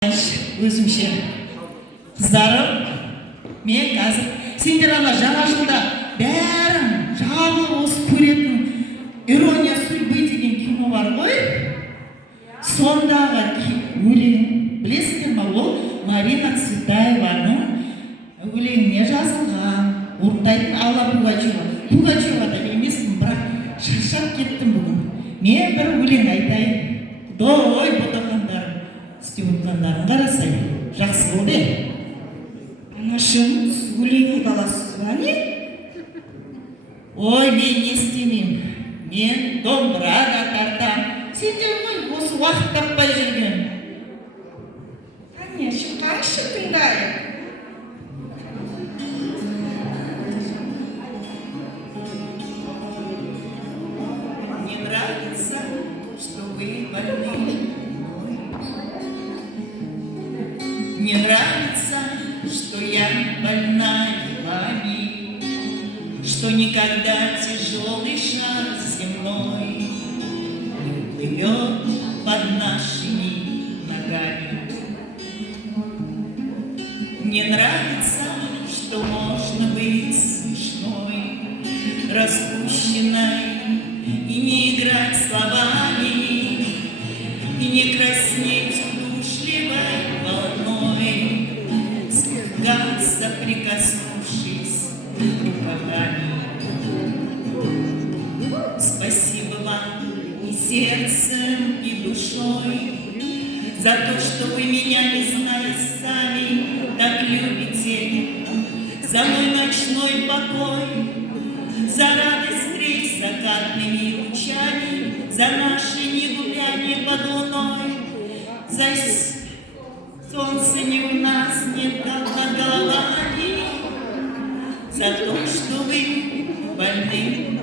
Өзімше қыздарым, мен қазір сендер ана жаңа жылда бәрің жабылып осы көретін «Ирония судьбы» деген кино бар ғой. Сондағы өлең білесіңдер ма? Ол Марина Цветаеваның өлеңіне жазылған. Орындайтын Алла Пугачева. Пугачева да емеспін, бірақ шаршап кеттім бүгін. Мен бір өлең айтайын. Құдай ботақандарым, істеп отқандарын қарасай, жақсы болды. Анашым, сіз өлең айта аласыз ба не? Ой, мен не істемеймін. Мен домбыра да тартам. Сендер ғой осы уақыт таппай жүрген. Қане, шыққаншы тыңдайын. Мне нравится, что вы больны. Мне нравится, что я больна вами, что никогда тяжелый шар земной не плывет под нашими ногами. Мне нравится, что можно быть смешной, распущенной и не играть словами, и не краснеть удушливой волной, слегка соприкоснувшись рукавами. Спасибо вам и сердцем, и душой за то, что вы меня, не зная сами, так любите, за мой ночной покой, за радость встреч с закатными лучами, за наши негуляние под луной, за солнце не у нас, нет над головами, за то, что вы больны.